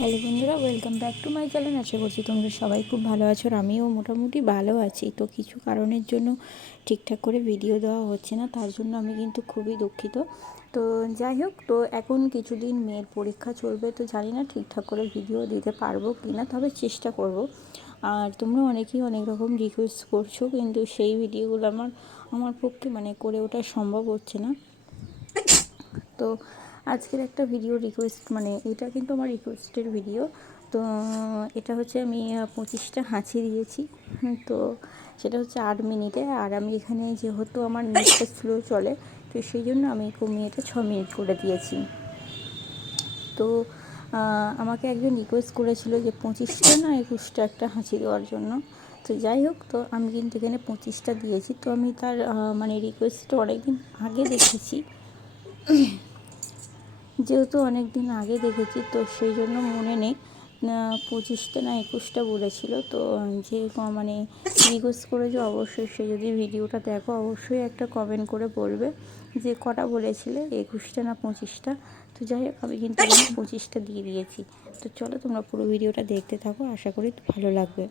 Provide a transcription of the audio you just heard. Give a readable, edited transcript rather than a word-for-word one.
হ্যালো বন্ধুরা, welcome back to my channel. আশা করছি তোমরা সবাই খুব ভালো আছো আর আমিও মোটামুটি ভালো আছি। তো কিছু কারণের জন্য ঠিকঠাক করে ভিডিও দেওয়া হচ্ছে না, তার জন্য আমি কিন্তু খুবই দুঃখিত। তো যাই হোক, তো এখন কিছুদিন মেয়ের পরীক্ষা চলবে, তো জানি না ঠিকঠাক করে ভিডিও দিতে পারবো কি না, তবে চেষ্টা করব। আর তোমরা অনেকেই অনেক রকম রিকোয়েস্ট করছো, কিন্তু সেই ভিডিওগুলো আমার পক্ষে করে ওঠা সম্ভব হচ্ছে না। তো আজকের একটা ভিডিও রিকোয়েস্ট, এটা কিন্তু আমার রিকোয়েস্টের ভিডিও। তো এটা হচ্ছে আমি 25টা হাঁচি দিয়েছি। তো সেটা হচ্ছে 8 মিনিটে, আর আমি এখানে যেহেতু আমার নেটটা স্লো চলে, তো সেই জন্য আমি কমিয়ে এটা 6 মিনিট করে দিয়েছি। তো আমাকে একজন রিকোয়েস্ট করেছিল যে 25টা না 21টা একটা হাঁচি দেওয়ার জন্য। তো যাই হোক, তো আমি কিন্তু এখানে 25টা দিয়েছি। তো আমি তার রিকোয়েস্টটা অনেকদিন আগে দেখেছি, যেহেতু অনেক দিন আগে দেখেছি, তো সেই জন্য মনে নেই 25টা না 21টা বলেছিল। তো যে রিকোয়েস্ট করেছে, অবশ্যই সে যদি ভিডিওটা দেখো অবশ্যই একটা কমেন্ট করে বলবে যে কটা বলেছিলে, 21টা না 25টা। তো যাই হোক, আমি কিন্তু 25টা দিয়ে দিয়েছি। তো চলো তোমরা পুরো ভিডিওটা দেখতে থাকো, আশা করি ভালো লাগবে।